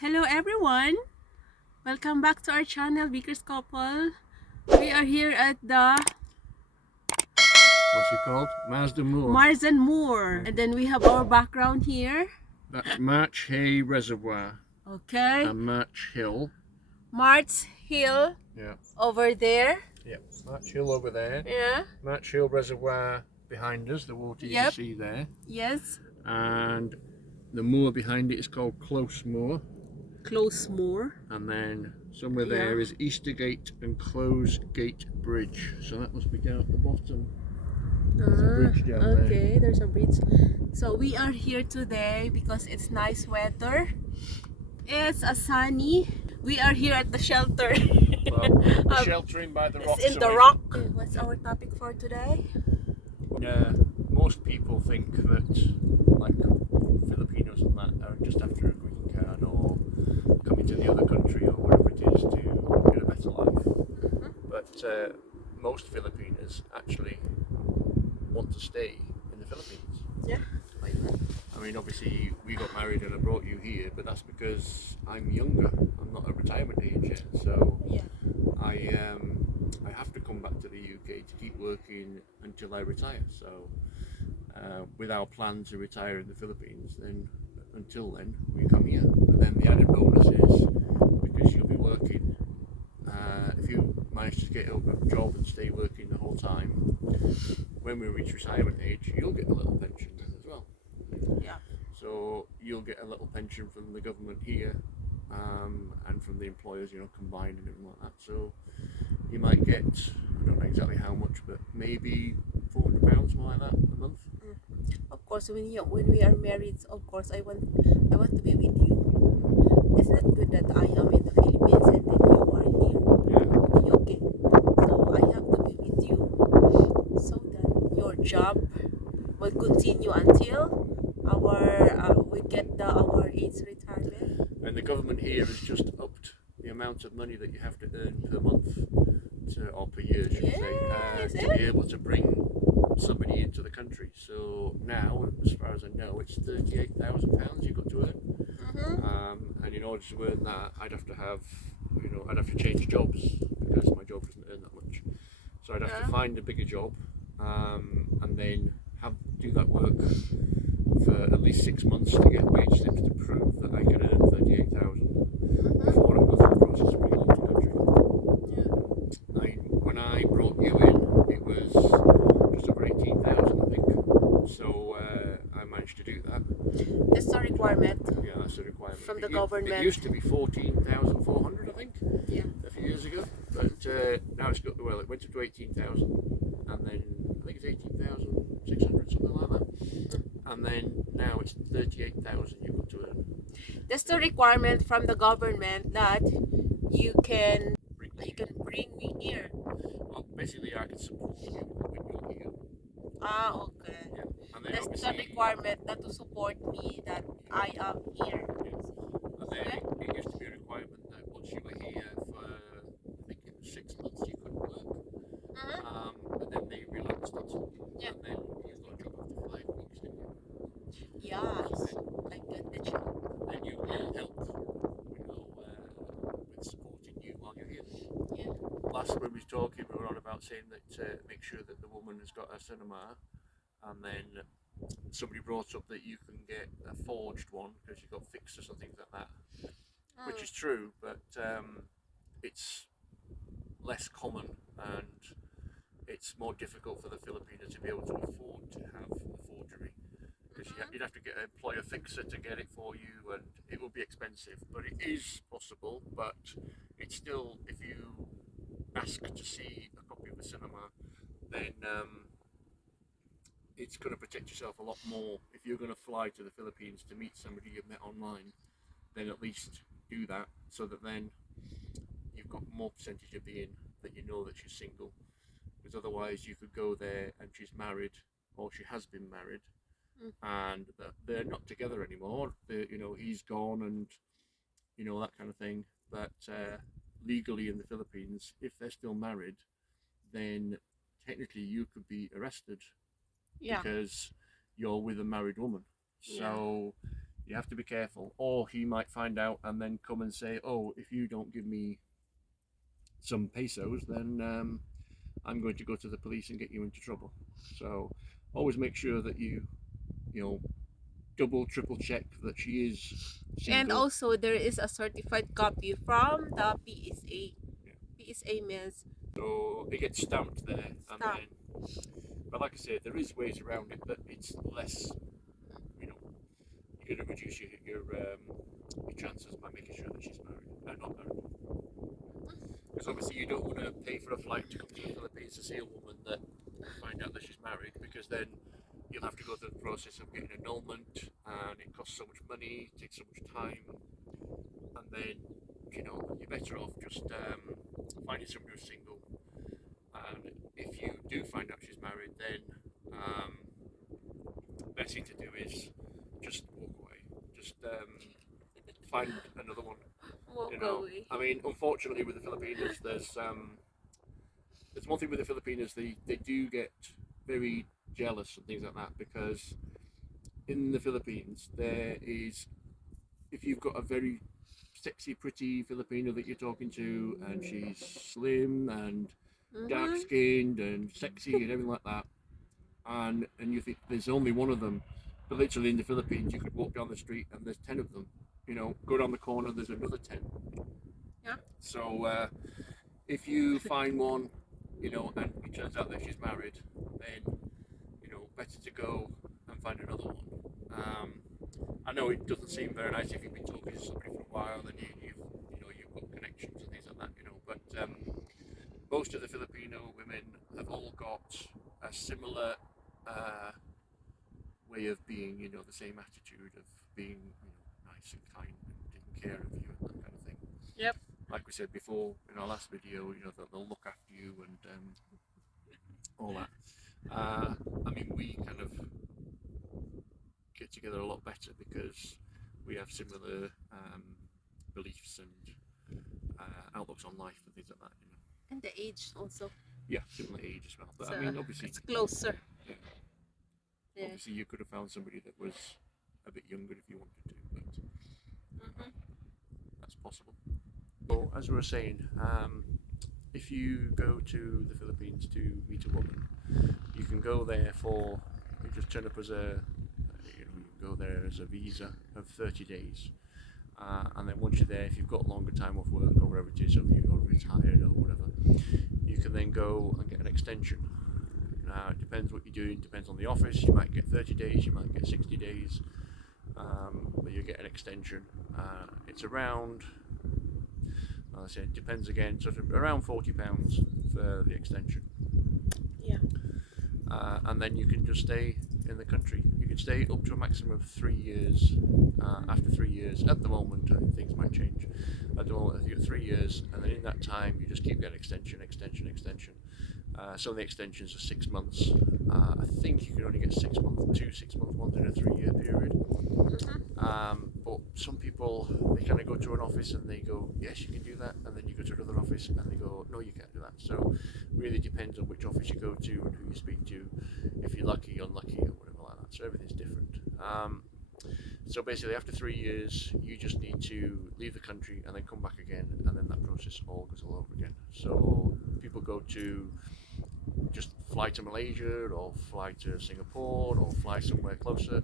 Hello everyone! Welcome back to our channel, Vickers Couple. We are here at the What's it called? Marsden Moor. Marsden Moor. And then we have our background here. That's March Hay Reservoir Okay. and March Hill. March Hill. Yeah. Over there. Yep. March Hill over there. Yeah. March Hill Reservoir behind us, the water you can see there. Yes. And the moor behind it is called Close Moor. Close Moor. And then somewhere there is Eastergate and Close Gate Bridge. So that must be down at the bottom. There's a bridge down there. Okay, there's a bridge. So we are here today because it's nice weather. It's a sunny. We are here at the shelter. Well, sheltering by the rocks. It's in the rock. What's our topic for today? Most people think that like Filipinos and that are just after a green card or coming to the other country or wherever it is to get a better life. But most Filipinos actually want to stay in the Philippines. Yeah. I mean, obviously we got married and I brought you here, but that's because I'm younger. I'm not at retirement age yet, so yeah. I have to come back to the UK to keep working until I retire. So with our plan to retire in the Philippines, then until then we come here. But then the added bonus is because you'll be working. If you manage to get a job and stay working the whole time, when we reach retirement age, you'll get a little pension then as well. Yeah. So you'll get a little pension from the government here, and from the employers, combined and everything like that. So you might get, I don't know exactly how much, but maybe £400, something like that, a month. Of course, when we are married, of course, I want to be with you. Isn't it good that I am in the Philippines and then you are here in the UK? So I have to be with you so that your job will continue until we get our age retirement. And the government here has just upped the amount of money that you have to earn per month, or per year, to be able to bring somebody into the country. So now, as far as I know, it's £38,000 you've got to earn. And in order to earn that, I'd have to change jobs because my job doesn't earn that much. So I'd have to find a bigger job, and then do that work for at least 6 months to get wage slips to prove that I can earn 38,000 before I go through the process of bringing into the country. When I brought you in, it was just over 18,000, I think. So I managed to do that. That's the requirement. Yeah, that's the requirement From the government. It used to be 14,400, I think. Yeah. A few years ago, but now it's got it went up to 18,000, and then I think it's 18,600, something like that. And then now it's 38,000 you've got to earn. That's the requirement from the government that you can bring me here. Well, basically I can support you when you're here. Okay. Yeah. And then That's the requirement that to support me that I am here. And then it used to be a requirement that once you were here for, I think it was 6 months, you couldn't work. But then they relaxed it. Yeah. And then you got a job after 5 weeks, didn't you? Yes, I get the job. Then you can help, with supporting you while you're here. Yeah. Last when we was talking, we were on about saying that make sure that the woman has got a cinema, and then somebody brought up that you can get a forged one because you've got fixtures or things like that, which is true, but it's less common and it's more difficult for the Filipinos to be able to afford to have a forgery, because you'd have to get an employer fixer to get it for you, and it will be expensive. But it is possible, but it's still, if you ask to see a copy of the cinema, then it's going to protect yourself a lot more. If you're going to fly to the Philippines to meet somebody you've met online, then at least do that, so that then you've got more percentage of the in that you know that she's single. Because otherwise you could go there and she's married, or she has been married, and they're not together anymore. He's gone, and that kind of thing. But legally in the Philippines, if they're still married, then technically you could be arrested because you're with a married woman. So you have to be careful, or he might find out and then come and say, oh, if you don't give me some pesos, then I'm going to go to the police and get you into trouble. So always make sure that you know, double, triple check that she is single. And also there is a certified copy from the PSA. Yeah. PSA means So it gets stamped there, Stamp. and then, but like I said, there is ways around it, but it's less, you know, you're going to reduce your chances by making sure that she's married, not married. Because obviously you don't want to pay for a flight to come to the Philippines to see a woman that find out that she's married, because then you'll have to go through the process of getting annulment, and it costs so much money, takes so much time, and then, you know, you're better off just finding somebody who's single. And if you do find out she's married, then the best thing to do is just walk away. Just find another one. walk You know, away. I mean, unfortunately, with the Filipinos, there's one thing with the Filipinos, they do get very jealous and things like that, because in the Philippines there is, if you've got a very sexy, pretty Filipino that you're talking to, and she's slim and dark skinned and sexy and everything like that, and you think there's only one of them, but literally in the Philippines you could walk down the street and there's 10 of them. You know, go down the corner, there's another 10. Yeah. So if you find one, you know, and it turns out that she's married, then, you know, better to go and find another one. I know it doesn't seem very nice if you've been talking to somebody for a while and you've got connections and things like that, you know, but most of the Filipino women have all got a similar way of being, you know, the same attitude of being, you know, nice and kind and taking care of you and that kind of thing. Yep. Like we said before in our last video, you know, that they'll look after you and all that. I mean, we kind of get together a lot better because we have similar beliefs and outlooks on life and things like that, you know. And the age also. Yeah, similar age as well. But So I mean, obviously, it's closer. yeah. Yeah. Obviously, you could have found somebody that was a bit younger if you wanted to, but that's possible. So, as we were saying, if you go to the Philippines to meet a woman, you can go there for, you just turn up as a, you know, you can go there as a visa of 30 days. And then once you're there, if you've got longer time off work or whatever it is, or you're retired or whatever, you can then go and get an extension. Now, it depends what you're doing, depends on the office. You might get 30 days, you might get 60 days, but you get an extension. It's around, like I said, it depends again, sort of around £40 for the extension. Yeah. And then you can just stay in the country. You can stay up to a maximum of 3 years. After 3 years, at the moment, things might change. At the moment, you've got 3 years, and then in that time, you just keep getting extension. Some of the extensions are 6 months. I think you can only get 6 months, 2 6-month ones in a 3-year period. But some people, they kind of go to an office and they go, yes, you can do that, and then you go to another office and they go, no, you can't do that. So really depends on which office you go to and who you speak to, if you're lucky, unlucky, or whatever like that. So everything's different. So basically, after 3 years, you just need to leave the country and then come back again, and then that process all goes all over again. So people go to just fly to Malaysia, or fly to Singapore, or fly somewhere closer,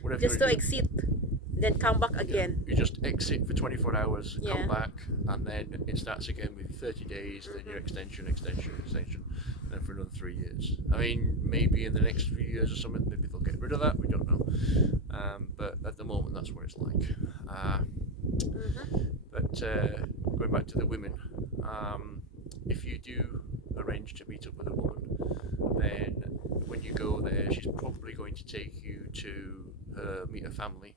whatever. Just to exit, then come back again. You just exit for 24 hours, Yeah. come back, and then it starts again with 30 days, then your extension, and then for another 3 years. I mean, maybe in the next few years or something, maybe they'll get rid of that, we don't know. But at the moment, that's what it's like. But going back to the women, if you do arrange to meet up with a woman, then when you go there, she's probably going to take you to meet her family.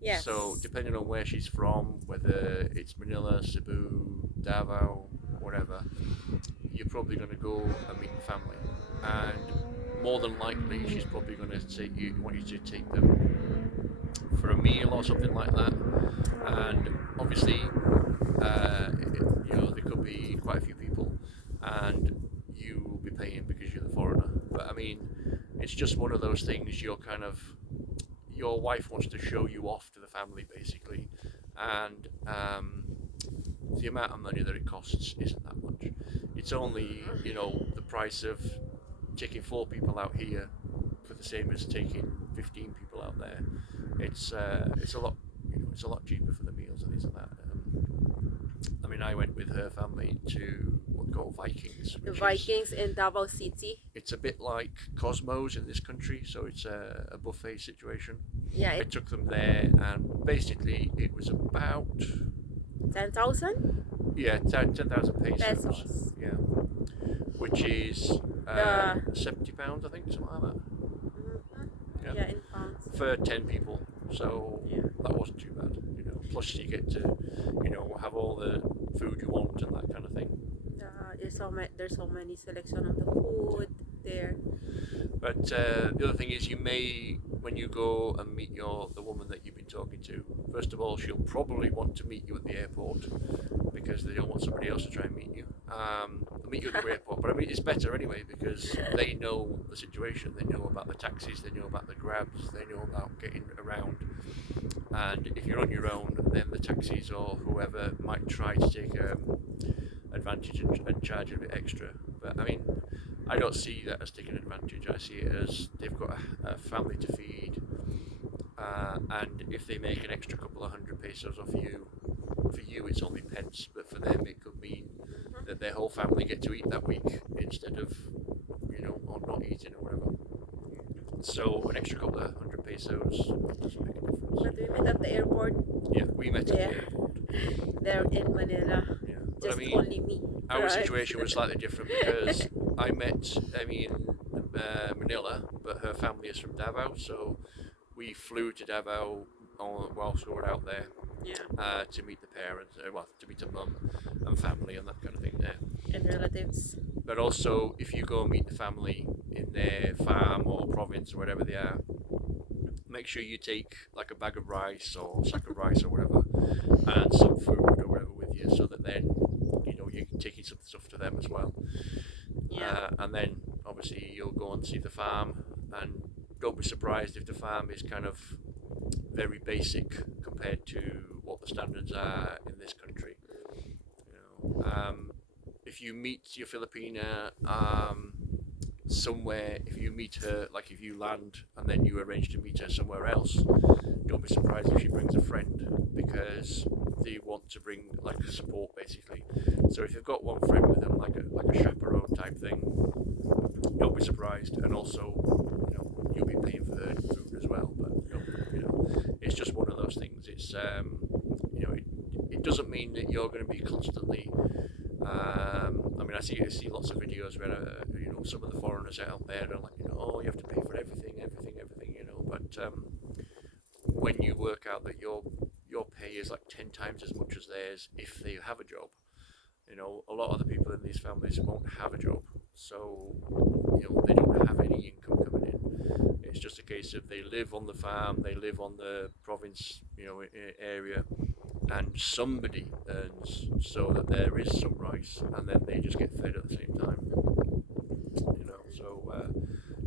Yes. So depending on where she's from, whether it's Manila, Cebu, Davao, whatever, you're probably going to go and meet the family. And more than likely, she's probably going to want you to take them for a meal or something like that. And obviously, you know, there could be quite a few people, and you will be paying because you're the foreigner. But I mean, it's just one of those things. your wife wants to show you off to the family basically, and the amount of money that it costs isn't that much. It's only, you know, the price of taking 4 people out here for the same as taking 15 people out there. It's a lot, you know, it's a lot cheaper for the meals and things like that. I mean, I went with her family to what called Vikings. The Vikings in Davao City. It's a bit like Cosmos in this country, so it's a buffet situation. Yeah. I took them there, and basically it was about 10,000. Yeah, 10,000 pesos. Yeah, which is £70, I think, something like that. Yeah, in pounds. For 10 people, so yeah, that wasn't too bad. You know, plus you get to, you know, have all the food you want and that kind of thing. There's so many selection of the food there. But the other thing is, you may, when you go and meet the woman that you've been talking to, first of all, she'll probably want to meet you at the airport because they don't want somebody else to try and meet you. They'll meet you at the airport, but I mean, it's better anyway because they know the situation. They know about the taxis, they know about the grabs, they know about getting around. And if you're on your own, then the taxis or whoever might try to take advantage and charge a bit extra. But I mean, I don't see that as taking advantage. I see it as they've got a family to feed, and if they make an extra couple of hundred pesos off you, for you it's only pence, but for them it could mean that their whole family get to eat that week instead of, you know, or not eating or whatever. So an extra couple of hundred pesos doesn't make a difference. But we met at the airport. Yeah, we met at the airport. They're in Manila. Yeah. Just I mean, only me. our situation was slightly different because I met Emmy in Manila, but her family is from Davao, so we flew to Davao whilst we were out there to meet the parents, to meet a mum and family and that kind of thing there. And relatives. But also, if you go and meet the family in their farm or province or wherever they are, make sure you take like a bag of rice or sack of rice or whatever, and some food or whatever with you, so that then, you know, you're taking some stuff to them as well. Yeah. And then obviously you'll go and see the farm, and don't be surprised if the farm is kind of very basic compared to what the standards are in this country. You know, if you meet your Filipina somewhere, if you meet her, like if you land and then you arrange to meet her somewhere else, don't be surprised if she brings a friend, because they want to bring like support basically. So if you've got one friend with them, like a chaperone type thing, don't be surprised. And also, you know, you'll be paying for her food as well. But you know, it's just one of those things. It's you know, it doesn't mean that you're going to be constantly. I mean, I see lots of videos where you know, some of the foreigners out there are like, you know, oh, you have to pay for everything, you know. But when you work out that your pay is like 10 times as much as theirs if they have a job, you know, a lot of the people in these families won't have a job, so you know, they don't have any income coming in. It's just a case of they live on the farm, they live on the province, you know, area, and somebody earns so that there is some rice, and then they just get fed at the same time. You know, so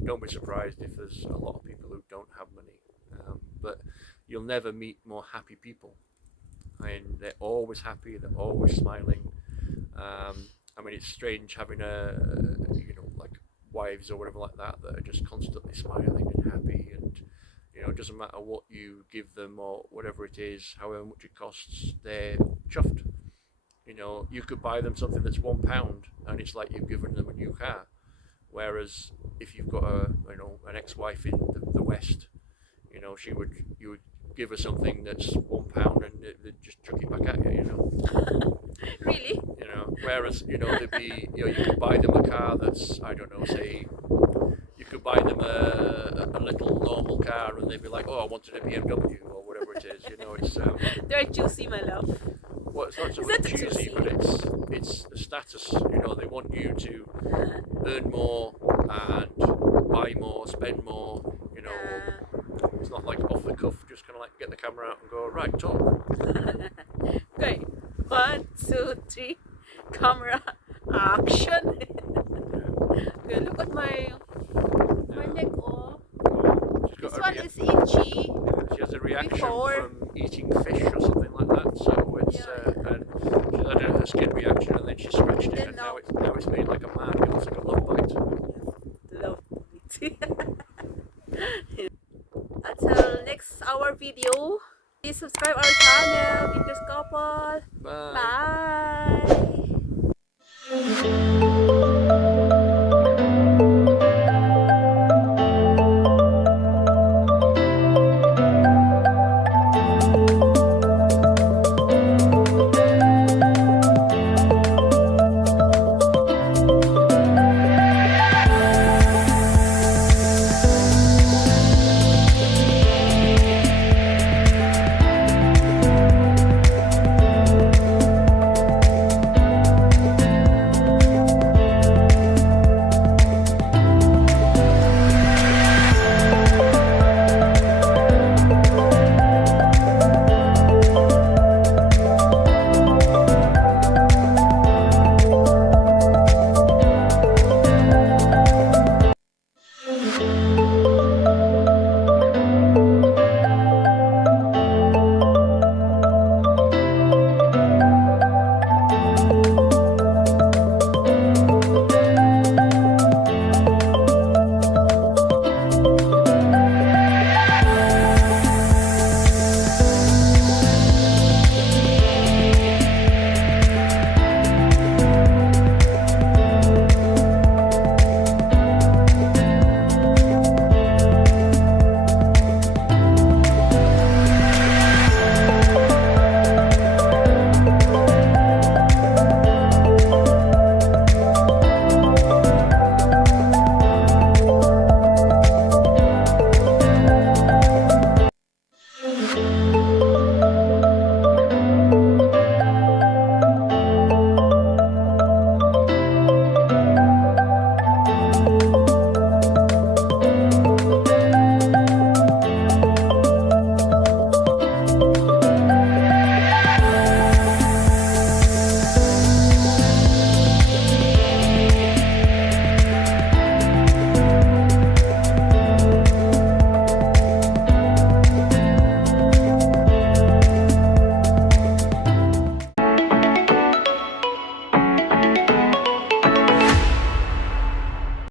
don't be surprised if there's a lot of people who don't have money, but you'll never meet more happy people. I mean, they're always happy, they're always smiling. I mean, it's strange having you know, like wives or whatever like that are just constantly smiling and happy, and you know, it doesn't matter what you give them or whatever it is, however much it costs, they're chuffed. You know, you could buy them something that's £1 and it's like you've given them a new car. Whereas if you've got an ex-wife in the West, you know, you would give her something that's £1 and they'd just chuck it back at you, you know. Really? You know, whereas, you know, you could buy them a car that's, I don't know, say, you could buy them a little normal car and they'd be like, oh, I wanted a BMW or whatever it is, you know. It's they're juicy, my love. well, it's not so much choosy, but it's the status. You know, they want you to earn more and buy more, spend more. You know, it's not like off the cuff, just kind of like get the camera out and go, right, talk. Okay, 1, 2, 3, camera, action. Okay, look at my neck. Oh, this one is itchy. subscribe our channel, Vickers Couple. Bye. Bye.